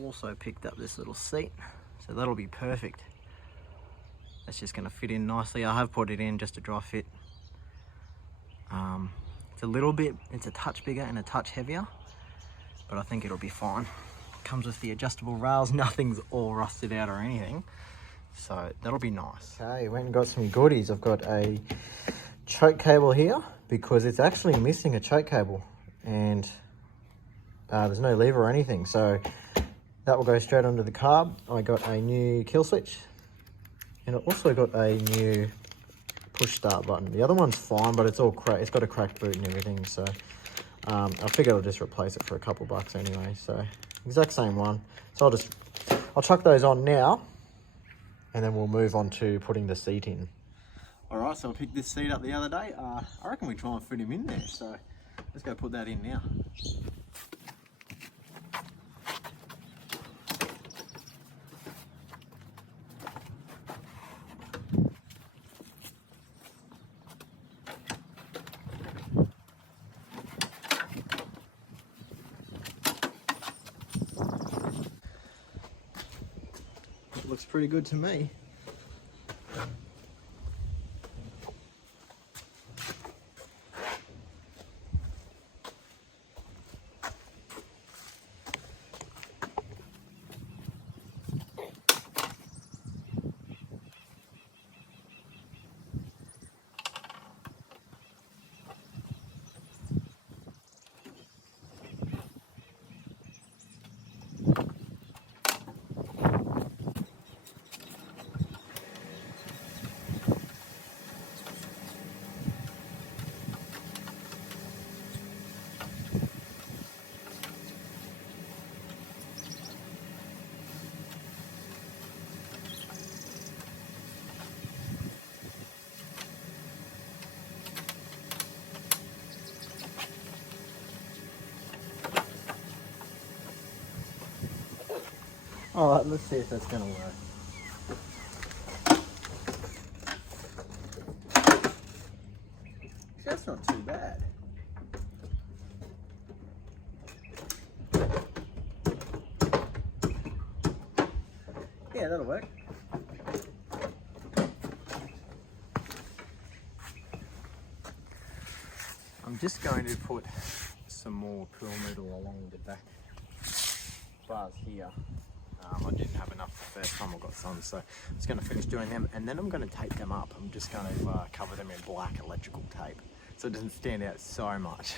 also picked up this little seat, so that'll be perfect. That's just going to fit in nicely. I have put it in just a dry fit. It's a touch bigger and a touch heavier, but I think it'll be fine. Comes with the adjustable rails, nothing's all rusted out or anything, so that'll be nice. Okay, went and got some goodies. I've got a choke cable here because it's actually missing a choke cable, and there's no lever or anything, so that will go straight onto the carb. I got a new kill switch, and I also got a new push start button. The other one's fine, but it's all it's got a cracked boot and everything, so I figured I'll just replace it for a couple bucks anyway. So exact same one. So I'll chuck those on now, and then we'll move on to putting the seat in. All right, so I picked this seat up the other day. I reckon we try and fit him in there, so let's go put that in now. It looks pretty good to me. All right, let's see if that's going to work. That's not too bad. Yeah, that'll work. I'm just going to put some more pool noodle along the back bars here. I didn't have enough the first time I got some, so I'm just going to finish doing them, and then I'm going to tape them up. I'm just going to cover them in black electrical tape so it doesn't stand out so much.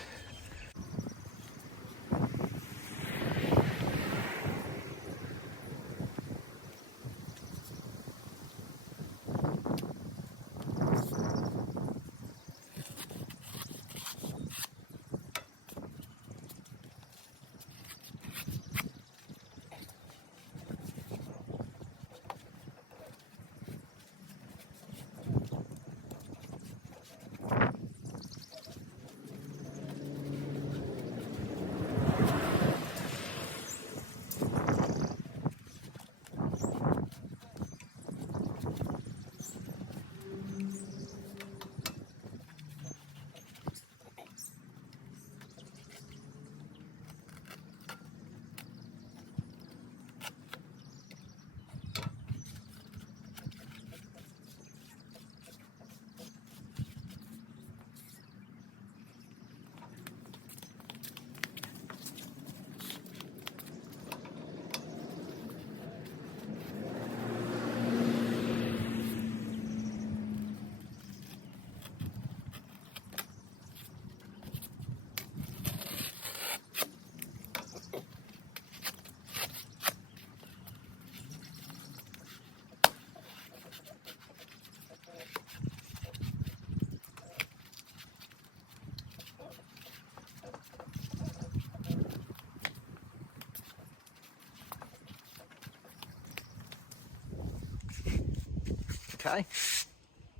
Okay,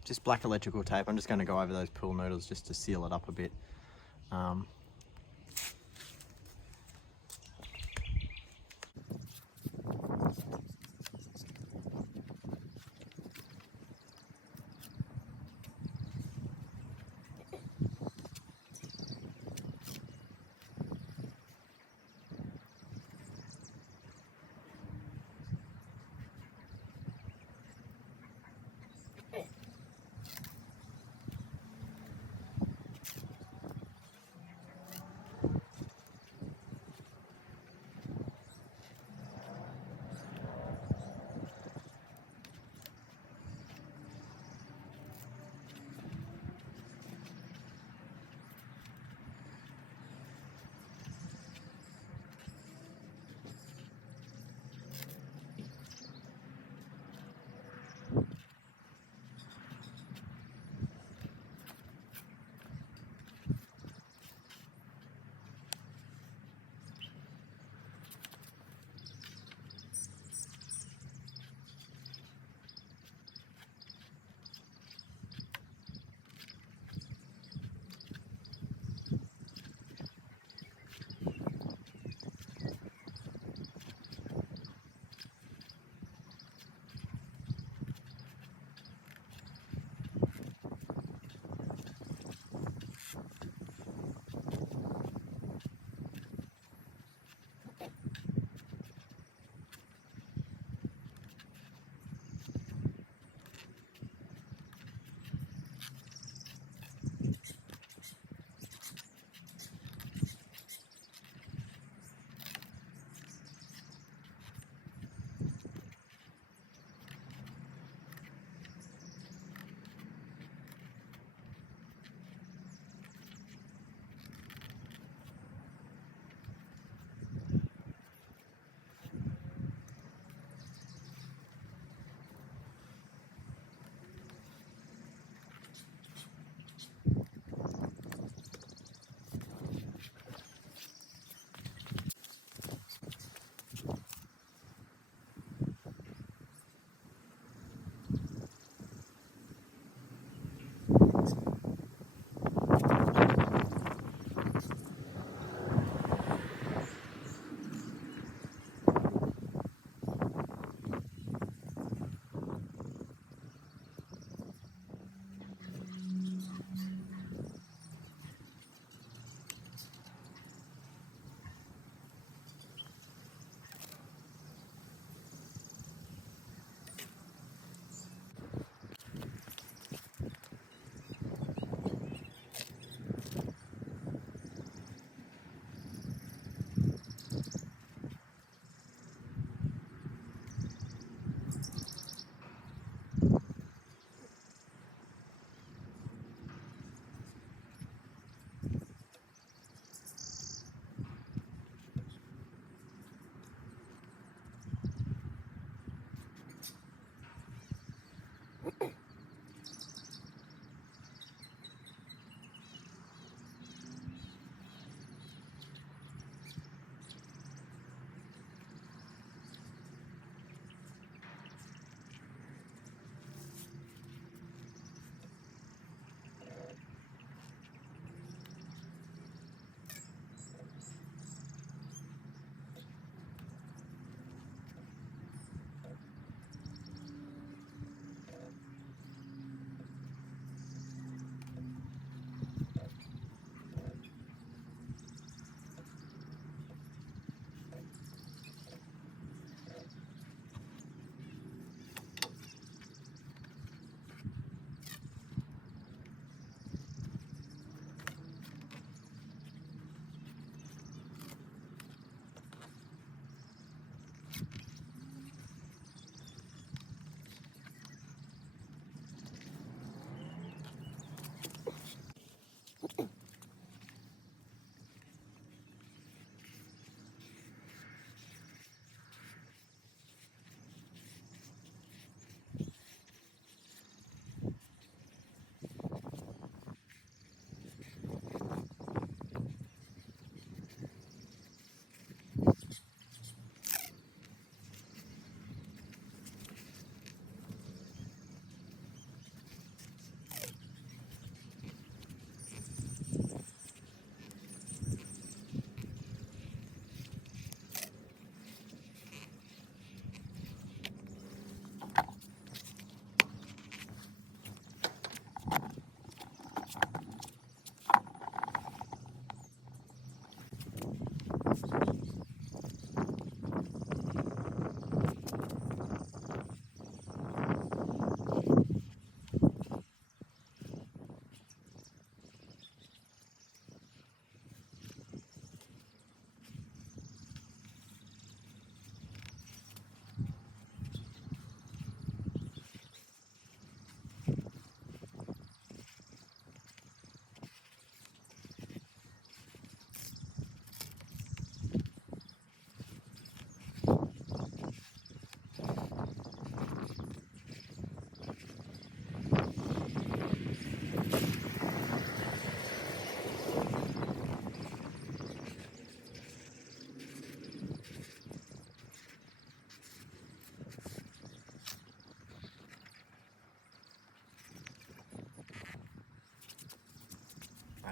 just black electrical tape. I'm just going to go over those pool noodles just to seal it up a bit.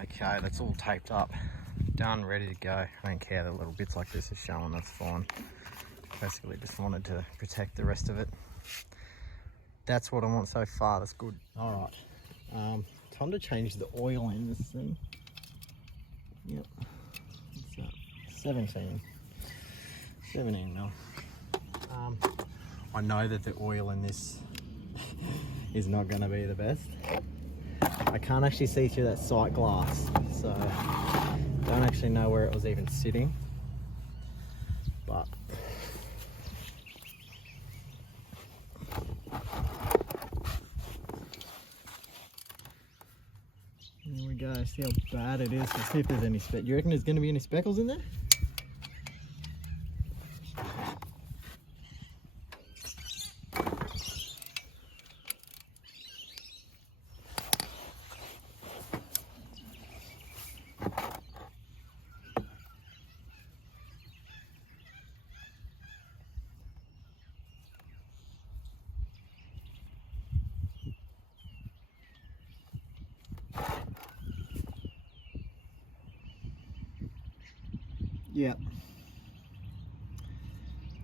Okay, that's all taped up. Done, ready to go. I don't care that little bits like this are showing, that's fine. Basically just wanted to protect the rest of it. That's what I want so far, that's good. All right, time to change the oil in this thing. Yep, what's that? 17 mil. I know that the oil in this is not going to be the best. I can't actually see through that sight glass, so don't actually know where it was even sitting, but there we go. See how bad it is. Let's see if there's any do you reckon there's going to be any speckles in there? Yeah.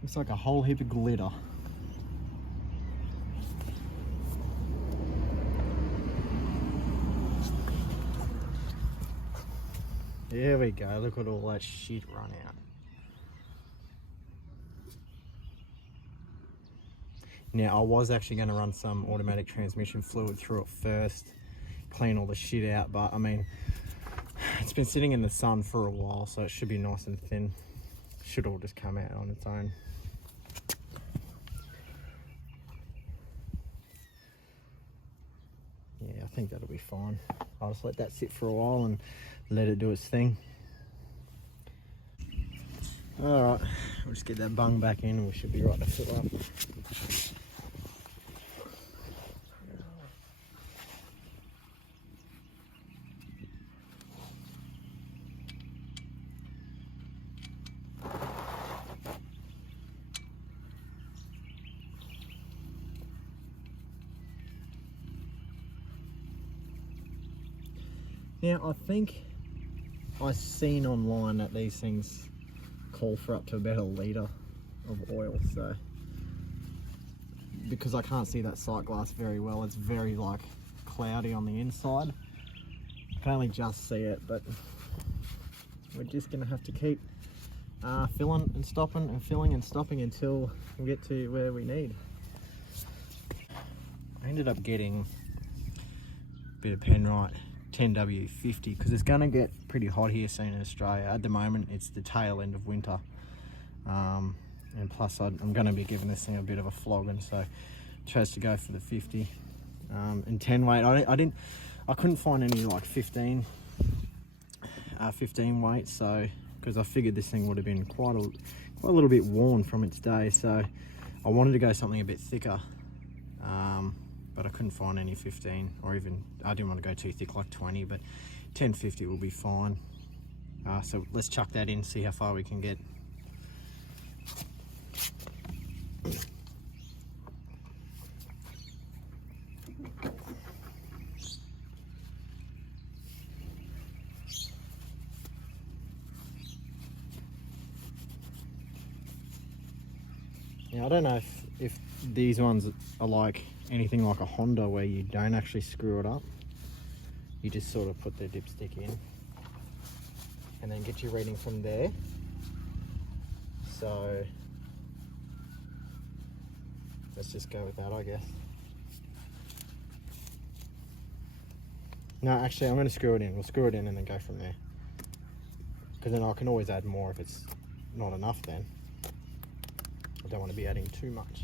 Looks like a whole heap of glitter. There we go. Look at all that shit run out. Now, I was actually going to run some automatic transmission fluid through it first, clean all the shit out, but I mean, it's been sitting in the sun for a while, so it should be nice and thin. Should all just come out on its own. Yeah, I think that'll be fine. I'll just let that sit for a while and let it do its thing. All right, we'll just get that bung back in and we should be right to fill up. Now, I think I've seen online that these things call for up to about a litre of oil, so because I can't see that sight glass very well, it's very like cloudy on the inside. I can only just see it, but we're just gonna have to keep filling and stopping and filling and stopping until we get to where we need. I ended up getting a bit of Penrite 10W50 because it's going to get pretty hot here soon in Australia. At the moment it's the tail end of winter, and plus I'm going to be giving this thing a bit of a flogging, so I chose to go for the 50 and 10 weight. I couldn't find any like 15 weight, so because I figured this thing would have been quite a little bit worn from its day, so I wanted to go something a bit thicker, but I couldn't find any 15, or even I didn't want to go too thick like 20, but 1050 will be fine. So let's chuck that in, see how far we can get. Now I don't know if these ones are like anything like a Honda where you don't actually screw it up. You just sort of put the dipstick in and then get your reading from there. So let's just go with that, I guess. No, actually I'm going to screw it in. We'll screw it in and then go from there, because then I can always add more if it's not enough then. I don't want to be adding too much.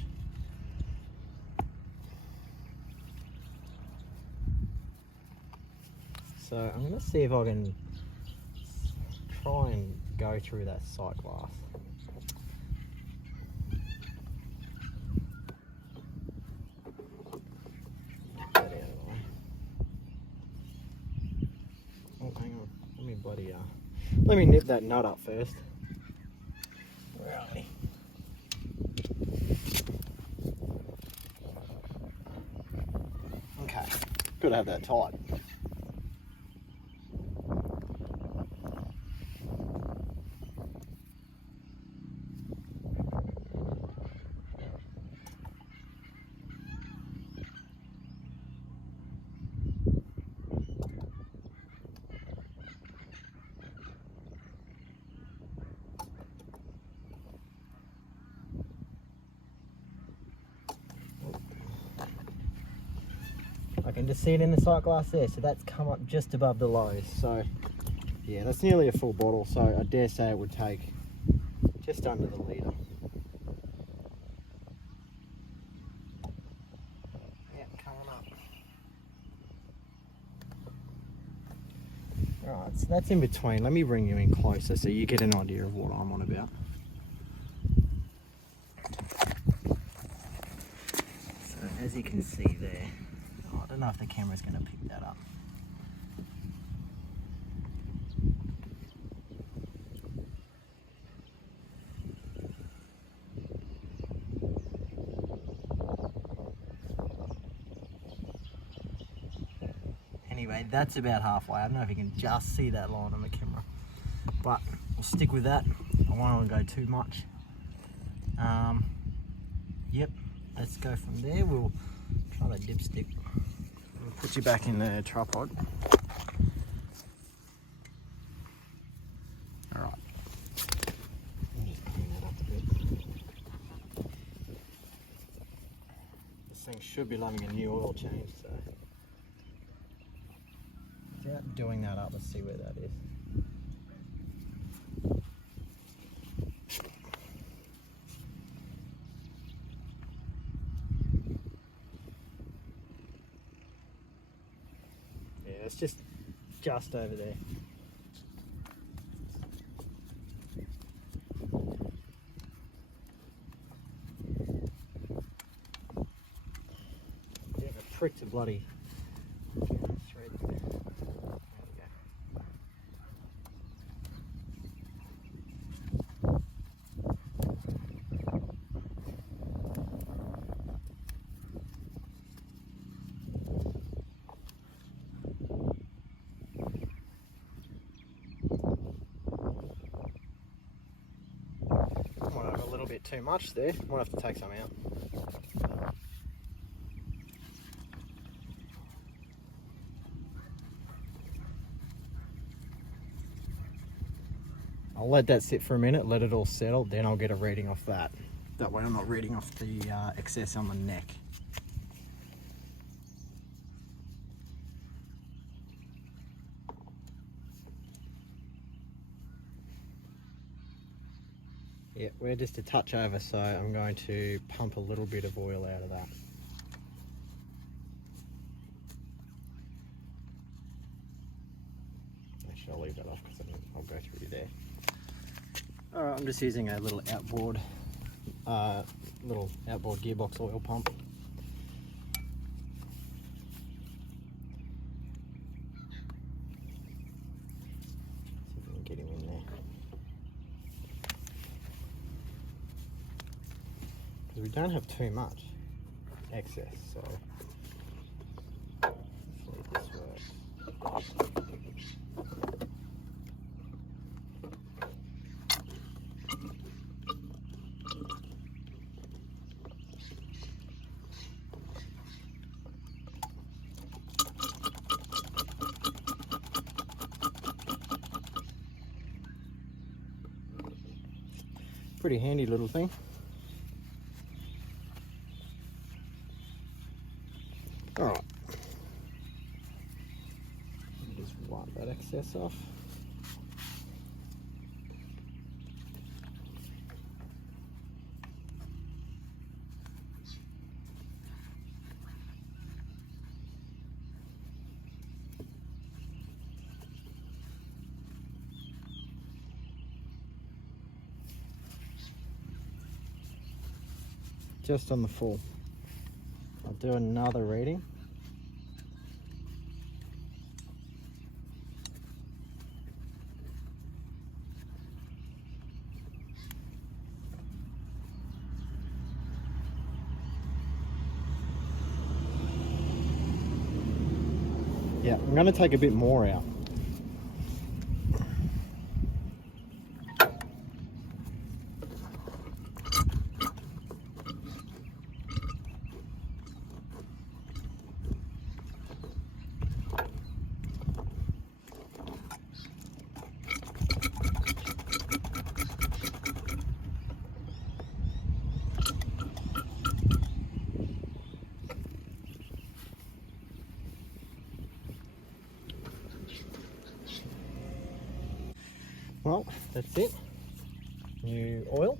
So I'm going to see if I can try and go through that sight glass. Get that out of the way. Oh, hang on. Let me nip that nut up first. Where are we? Okay, gotta have that tight. can just see it in the sight glass there. So that's come up just above the lows. So yeah, that's nearly a full bottle. So I dare say it would take just under the litre. Yep, coming up. Right, so that's in between. Let me bring you in closer so you get an idea of what I'm on about. So as you can see there, I don't know if the camera's going to pick that up. Anyway, that's about halfway. I don't know if you can just see that line on the camera, but we'll stick with that. I won't want to go too much. Yep, let's go from there. We'll try that dipstick. We'll put you back in the tripod. All right. Just clean that up a bit. This thing should be loving a new oil change, so. Without doing that up, let's see where that is. Yeah, it's just over there. Yeah, a prick to bloody. Bit too much there, might have to take some out. I'll let that sit for a minute, let it all settle, then I'll get a reading off that. That way I'm not reading off the excess on the neck. Yeah, we're just a touch over, so I'm going to pump a little bit of oil out of that. Actually, I'll leave that off because I'll go through there. Alright, I'm just using a little outboard gearbox oil pump. See if we can get him in there. We don't have too much excess, so hopefully this works. Pretty handy little thing. Alright, just wipe that excess off. Just on the full. I'll do another reading. Yeah, I'm going to take a bit more out. well, that's it. New oil.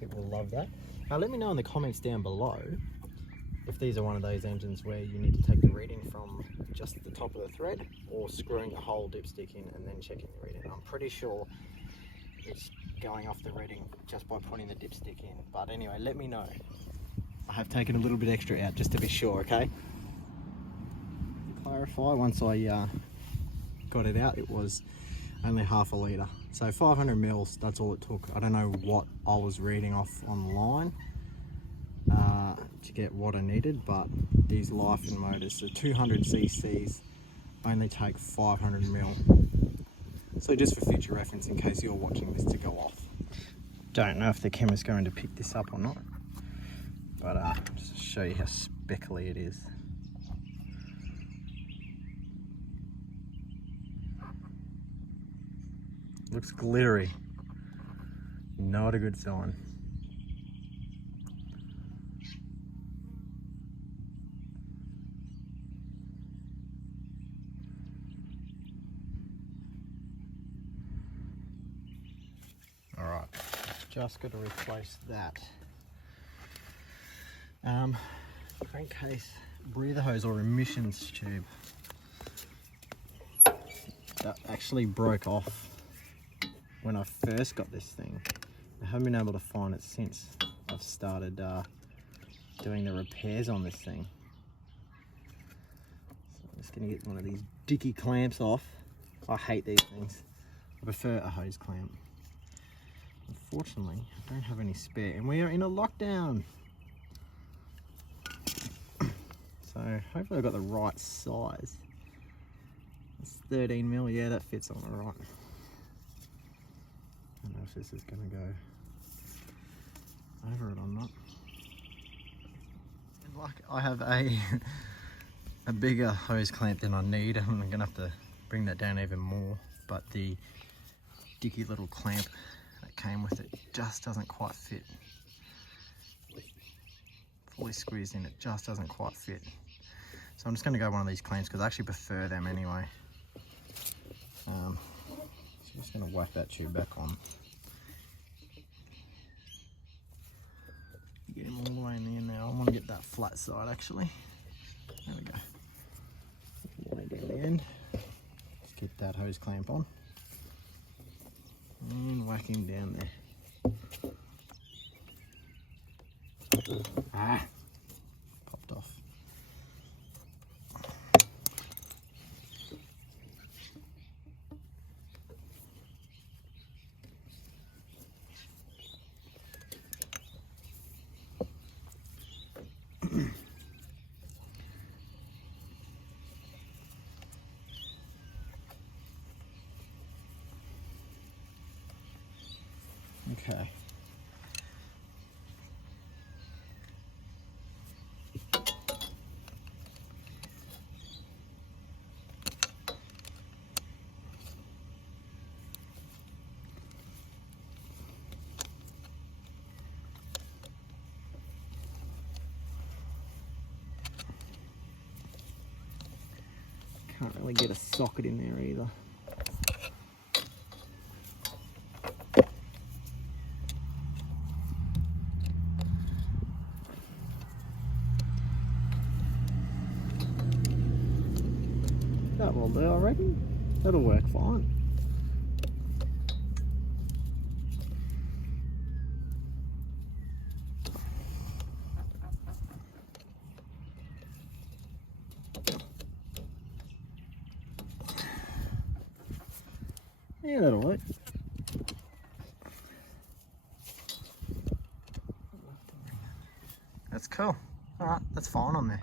It will love that. Now let me know in the comments down below if these are one of those engines where you need to take the reading from just the top of the thread, or screwing the whole dipstick in and then checking the reading. I'm pretty sure it's going off the reading just by putting the dipstick in. But anyway, let me know. I have taken a little bit extra out just to be sure, okay? To clarify, once I got it out, it was only half a litre. So 500 mils, that's all it took. I don't know what I was reading off online to get what I needed, but these Lifen motors, the 200 cc's, only take 500 mil. So just for future reference, in case you're watching this to go off. Don't know if the camera's going to pick this up or not, but just to show you how speckly it is. Looks glittery. Not a good sign. Alright, just got to replace that. Crankcase breather hose or emissions tube. That actually broke off when I first got this thing. I haven't been able to find it since I've started doing the repairs on this thing. So I'm just going to get one of these dicky clamps off. I hate these things. I prefer a hose clamp. Unfortunately, I don't have any spare, and we are in a lockdown. So hopefully I've got the right size. It's 13 mil, yeah, that fits on all right. I don't know if this is going to go over it or not. And like, I have a bigger hose clamp than I need. I'm going to have to bring that down even more, but the dicky little clamp that came with it just doesn't quite fit. Fully squeezed in, it just doesn't quite fit. So I'm just going to go one of these clamps because I actually prefer them anyway. So I'm just going to whack that tube back on. Get him all the way in there now. I want to get that flat side actually. There we go. All the way down the end. Just get that hose clamp on. And whack him down there. Ah, popped off. Okay. Can't really get a socket in there either. That will do, I reckon. That'll work fine. Yeah, that'll work. That's cool. Alright, that's fine on there.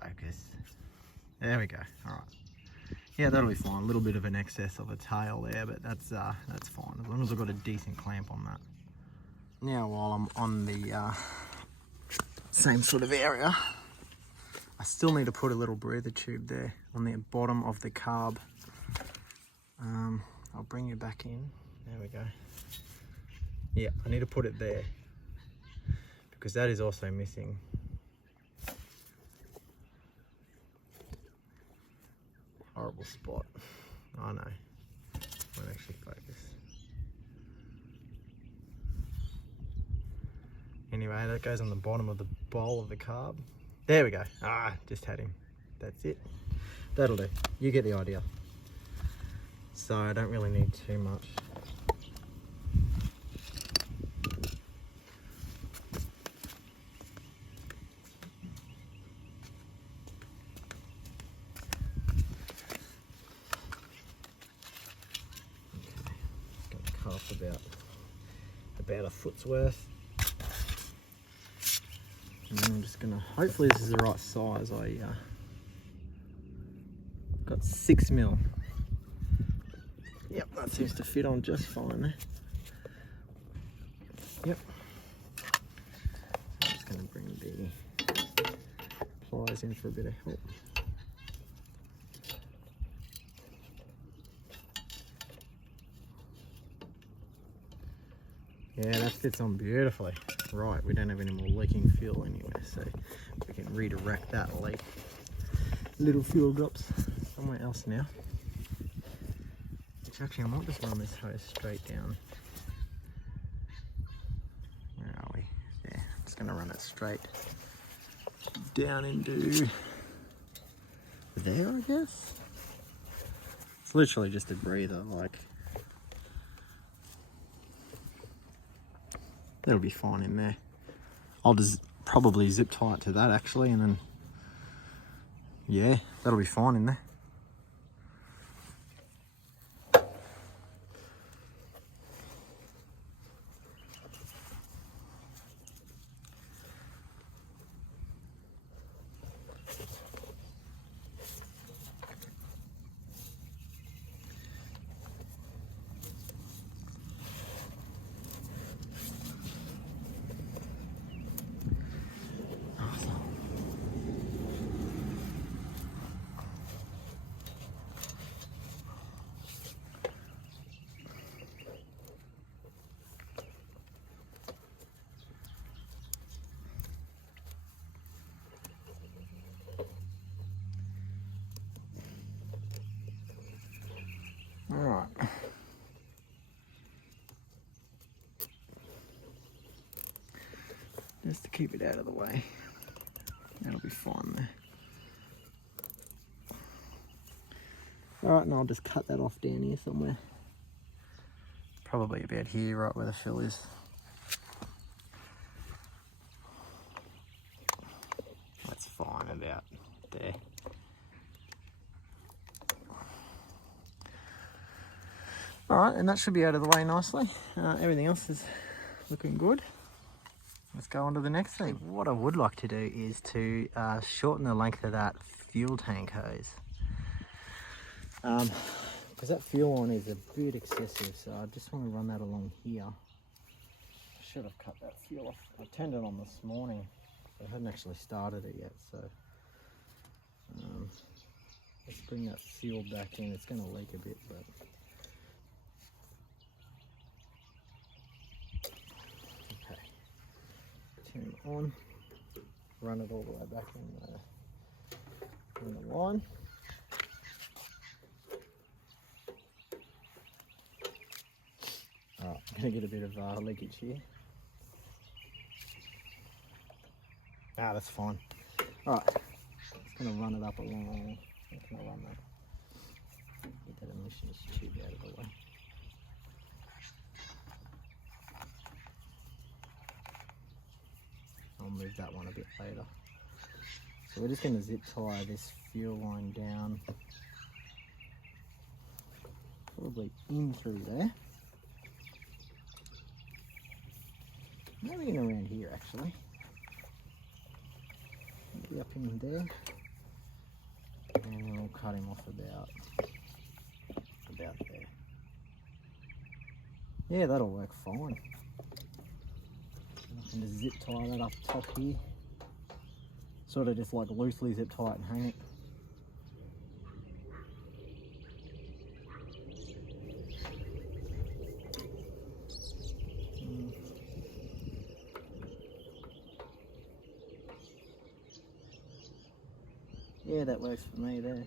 Focus. There we go. Alright. Yeah, that'll be fine. A little bit of an excess of a tail there, but that's fine. As long as I've got a decent clamp on that. Now while I'm on the same sort of area, I still need to put a little breather tube there on the bottom of the carb. I'll bring you back in. There we go. Yeah, I need to put it there because that is also missing. horrible spot. I know. Won't actually focus. Anyway, that goes on the bottom of the bowl of the carb. There we go. Ah, just had him. That's it. That'll do. You get the idea. So I don't really need too much. Got the calf about a foot's worth. And then I'm just gonna, hopefully this is the right size. I got 6 mil. Yep, that seems to fit on just fine there. Yep. I'm just gonna bring the pliers in for a bit of help. Yeah, that fits on beautifully. Right, we don't have any more leaking fuel anyway, so we can redirect that leak. Little fuel drops somewhere else now. Which actually, I might just run this hose straight down. Where are we? There. I'm just gonna run it straight down into there, I guess. It's literally just a breather, like. That'll be fine in there. I'll just probably zip tie it to that actually, and then yeah, that'll be fine in there. Alright. Just to keep it out of the way. That'll be fine there. Alright, and I'll just cut that off down here somewhere. Probably about here, right where the fill is. That's fine about there. Alright, and that should be out of the way nicely. Everything else is looking good. Let's go on to the next thing. What I would like to do is to shorten the length of that fuel tank hose. Because that fuel line is a bit excessive, so I just want to run that along here. I should have cut that fuel off. I turned it on this morning. I hadn't actually started it yet, so let's bring that fuel back in. It's going to leak a bit, but okay. Turn it on. Run it all the way back in the line. Alright, I'm going to get a bit of leakage here. Ah, that's fine. Alright, just going to run it up along. I'm going to run that. Get that emissions tube out of the way. I'll move that one a bit later. So we're just going to zip tie this fuel line down. Probably in through there. Maybe in around here actually. Maybe up in there. And then we'll cut him off about there. Yeah, that'll work fine. I can just zip tie that up top here. Sort of just like loosely zip tie it and hang it. Yeah, that works for me there.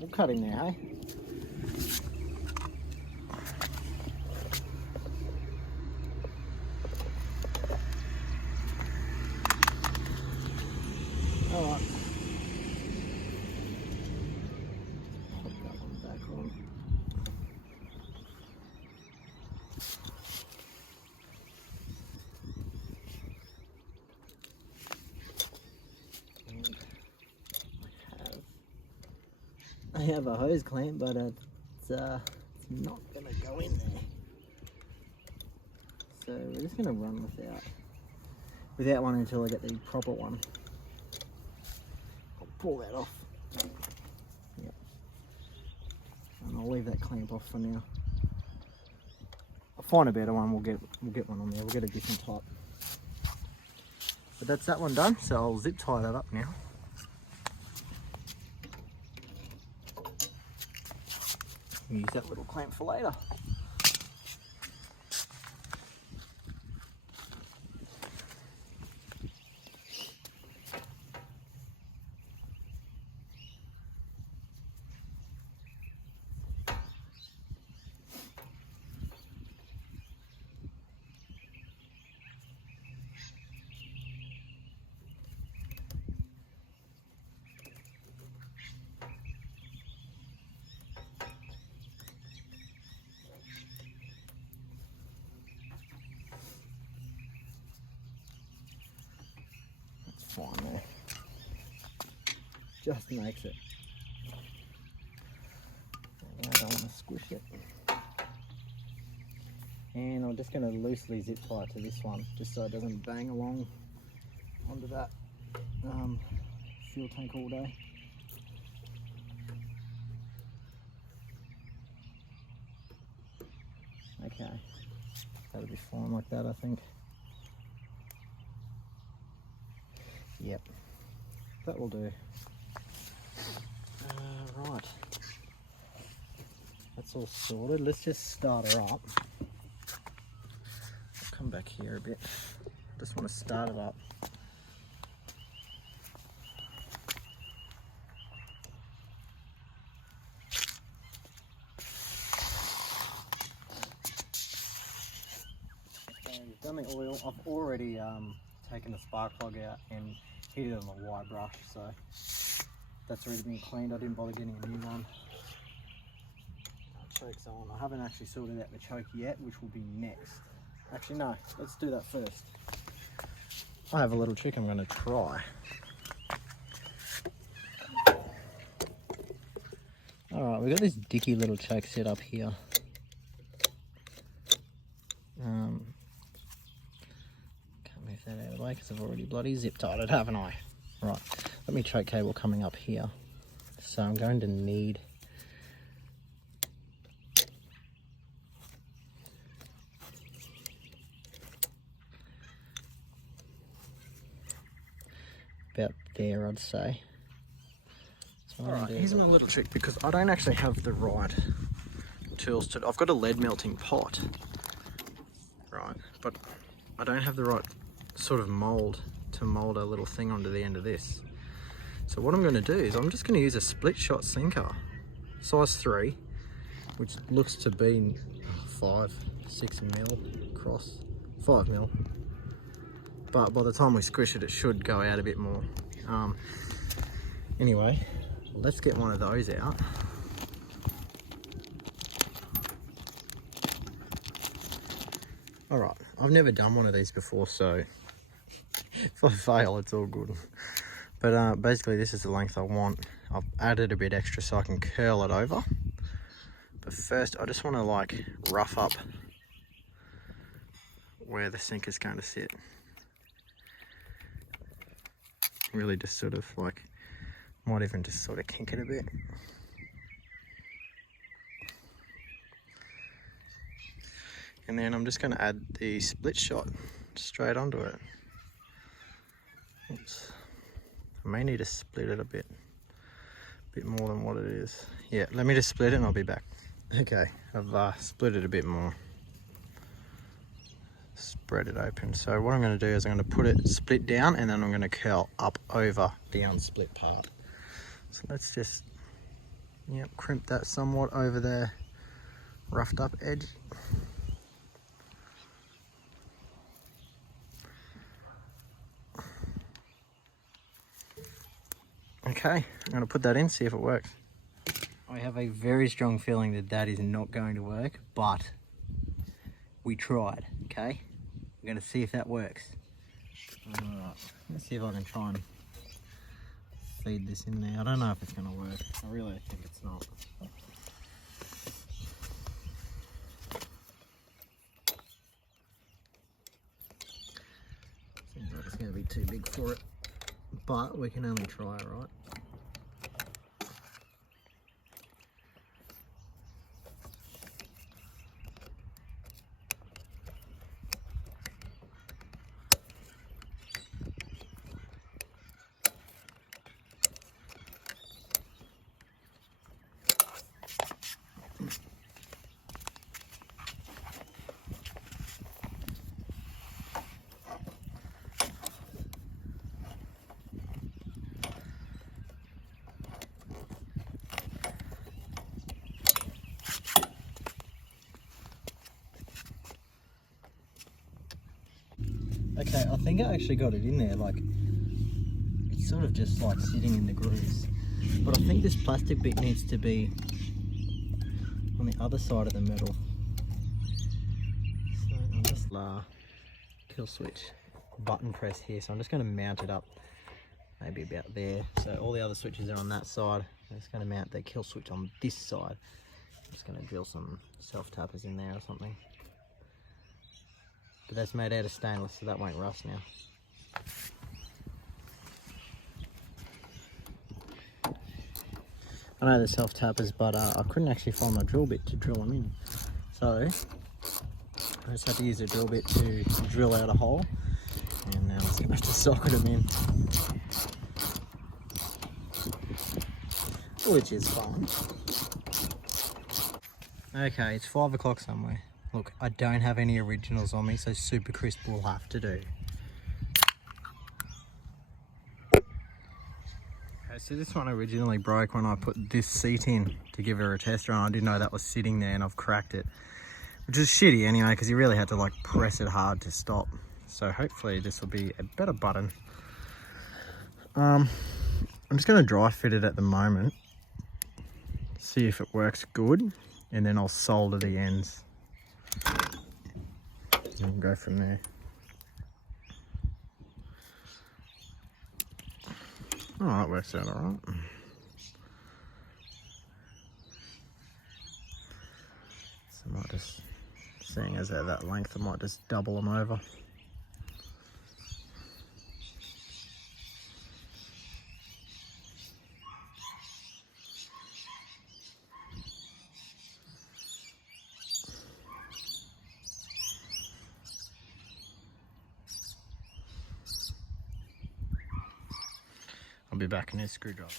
We'll cut him now, hey? Alright. Pop that one back on. I have a hose clamp, but it's not gonna go in there. So we're just gonna run without one until I get the proper one. I'll pull that off. Yep. And I'll leave that clamp off for now. I'll find a better one. We'll get one on there. We'll get a different type. But that's that one done. So I'll zip tie that up now. Use that little clamp for later. Fine there. Just makes it. I don't want to squish it. And I'm just going to loosely zip tie it to this one, just so it doesn't bang along onto that fuel tank all day. Okay, that'll be fine like that, I think. Yep, that will do. Right, that's all sorted. Let's just start her up. I'll come back here a bit. Just want to start it up. Okay, we've done the oil. I've already taken the spark plug out and heated it on the wire brush, so that's already been cleaned. I didn't bother getting a new one. Choke's on. I haven't actually sorted out the choke yet, which will be next. Actually no, let's do that first. I have a little trick I'm going to try. Alright, we've got this dicky little choke set up here. That out of the way because I've already bloody zip tied it, haven't I? Right, got my choke cable coming up here, so I'm going to need about there, I'd say. So alright, here's my little trick, because I don't actually have the right tools to. I've got a lead melting pot, right, but I don't have the right sort of mold to mold a little thing onto the end of this. So what I'm going to do is I'm just going to use a split shot sinker, size 3, which looks to be 5-6 mil across, 5 mil. But by the time we squish it, it should go out a bit more. Anyway, let's get one of those out. All right, I've never done one of these before, so if I fail, it's all good. But basically this is the length I want. I've added a bit extra so I can curl it over. But first I just want to like rough up where the sink is going to sit. Really just sort of like, might even just sort of kink it a bit. And then I'm just going to add the split shot straight onto it. Oops. I may need to split it a bit more than what it is. Yeah, let me just split it and I'll be back. Okay, I've split it a bit more. Spread it open. So what I'm going to do is I'm going to put it split down and then I'm going to curl up over the unsplit part. So let's just Yep, crimp that somewhat over the roughed up edge. Okay, I'm going to put that in, see if it works. I have a very strong feeling that that is not going to work, but we tried, okay? I'm going to see if that works. Alright, let's see if I can try and feed this in there. I don't know if it's going to work. I really think it's not. Seems like it's going to be too big for it, but we can only try, right? Okay, I think I actually got it in there, like, it's sort of just like sitting in the grooves. But I think this plastic bit needs to be on the other side of the metal. So I'm just kill switch button press here, so I'm just going to mount it up maybe about there. So all the other switches are on that side. I'm just going to mount the kill switch on this side. I'm just going to drill some self-tappers in there or something. But that's made out of stainless, so that won't rust now. I know they're self-tappers, but I couldn't actually find my drill bit to drill them in. So I just had to use a drill bit to drill out a hole, and now I'm just going to have to socket them in. Which is fun. Okay, it's 5 o'clock somewhere. Look, I don't have any originals on me, so Super Crisp will have to do. Okay, so this one originally broke when I put this seat in to give her a test run. I didn't know that was sitting there and I've cracked it. Which is shitty anyway, because you really had to like press it hard to stop. So hopefully this will be a better button. I'm just going to dry fit it at the moment. See if it works good, and then I'll solder the ends. And we'll go from there. Oh, that works out alright. So I might just, seeing as they're that length, I might just double them over. I'll be back in his screwdriver.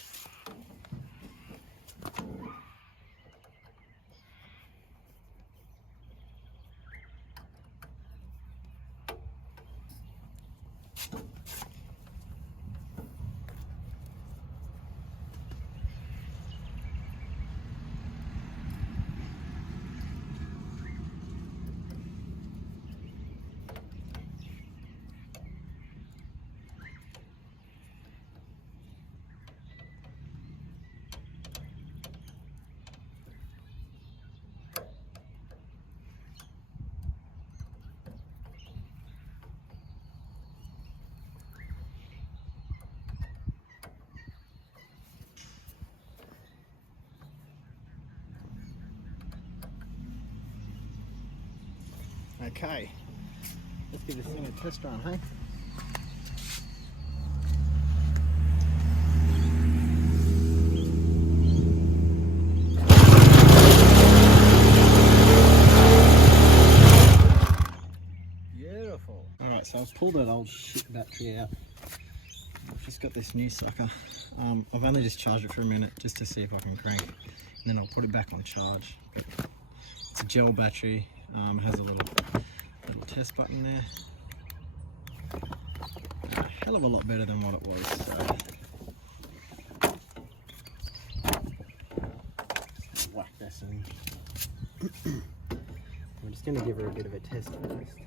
Okay, let's give this thing a test run, hey? Beautiful. Alright, so I've pulled that old shit battery out. I've just got this new sucker. I've only just charged it for a minute just to see if I can crank, and then I'll put it back on charge. It's a gel battery. It has a little test button there. A hell of a lot better than what it was. So. whack this in. I'm just going to give her a bit of a test first.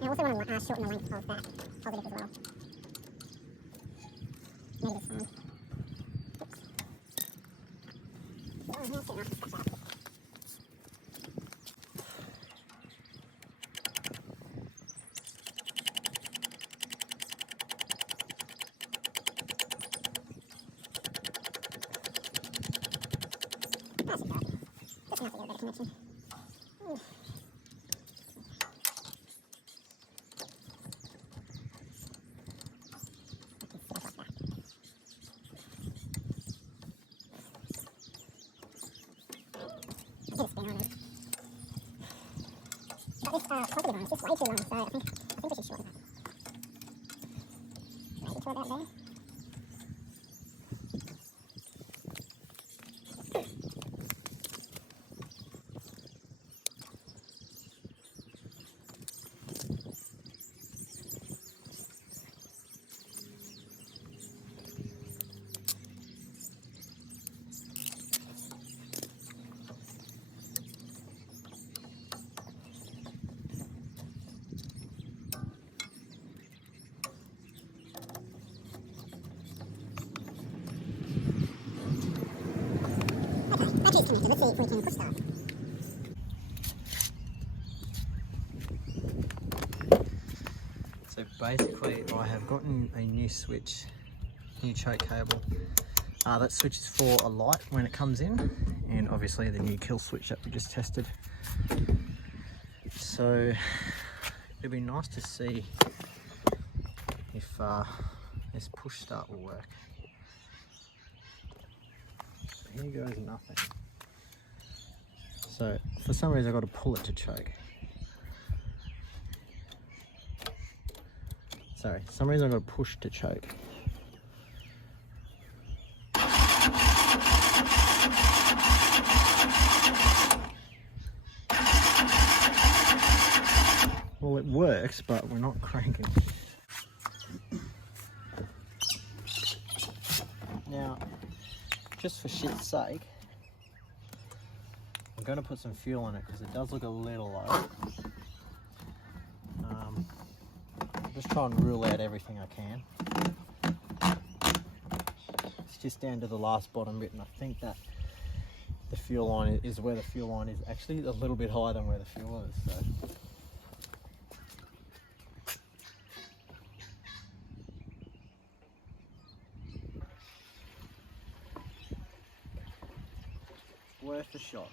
I also want to shorten the length of that positive as well. Negative's fine. Oops. Oh, yeah, it's enough to scratch out. That should go. Just enough to get a better connection. Ooh. But this positive one is just way too long, so I think we should shorten that. Maybe to about there. Okay, that keeps connected. Let's see if we can push start. So basically I have gotten a new switch, new choke cable. That switch is for a light when it comes in, and obviously the new kill switch that we just tested. So it'd be nice to see if this push start will work. Here goes nothing. So for some reason I've got to pull it to choke. Sorry, for some reason I've got to push to choke. Well, it works, but we're not cranking. Now, just for shit's sake, I'm going to put some fuel in it because it does look a little low. Just try and rule out everything I can. It's just down to the last bottom bit, and I think that the fuel line is where the fuel line is actually a little bit higher than where the fuel is. So. Worth a shot.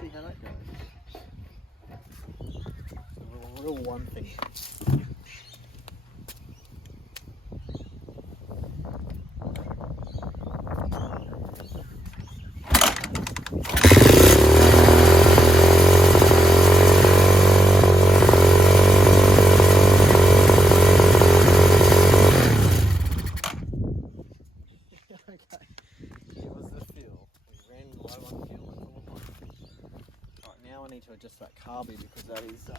See how that goes. A real one thing. I need to adjust that carby because that is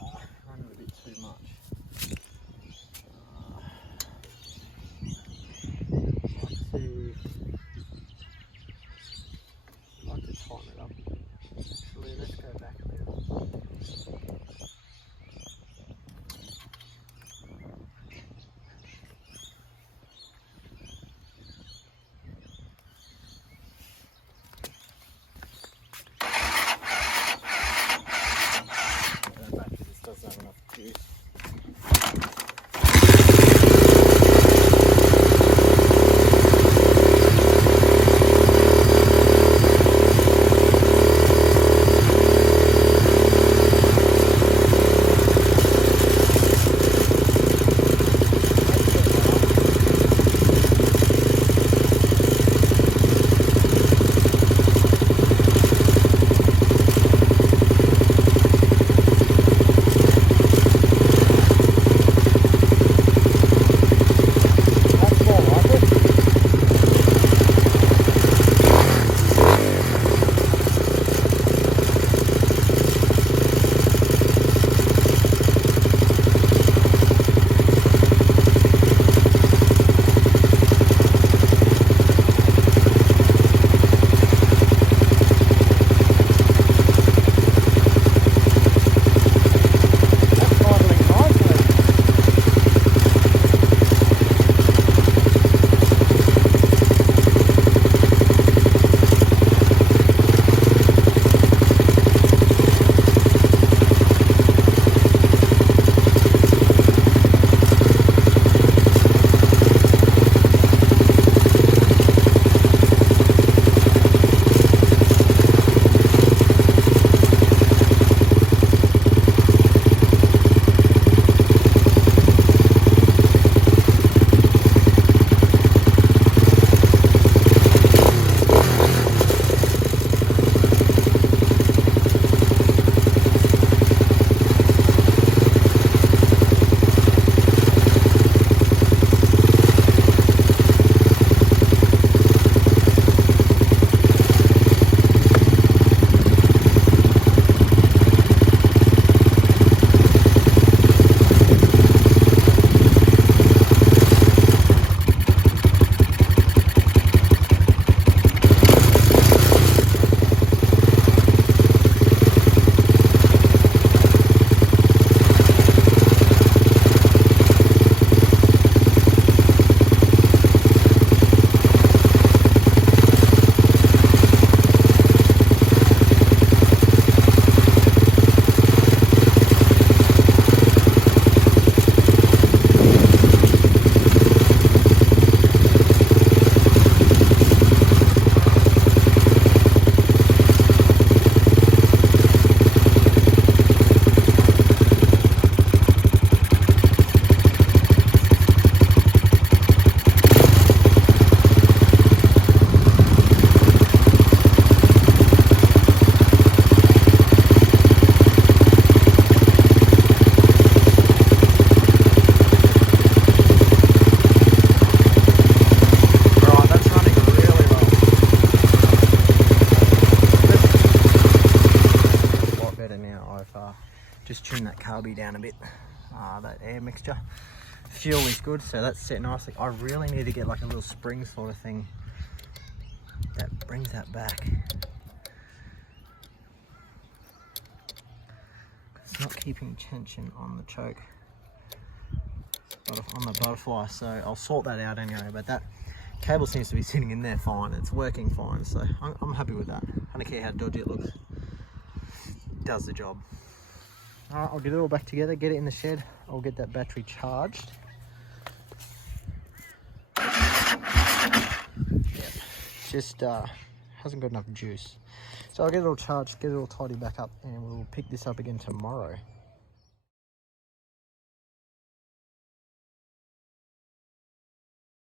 running a bit too much. I'd like to tighten it up. Actually, let's go back a bit. Just tune that carby down a bit, that air mixture. Fuel is good, so that's set nicely. I really need to get like a little spring sort of thing that brings that back. It's not keeping tension on the choke, on the butterfly, so I'll sort that out anyway. But that cable seems to be sitting in there fine. It's working fine, so I'm happy with that. I don't care how dodgy it looks. It does the job. Alright, I'll get it all back together, get it in the shed. I'll get that battery charged. Yep, just hasn't got enough juice. So I'll get it all charged, get it all tidy back up, and we'll pick this up again tomorrow.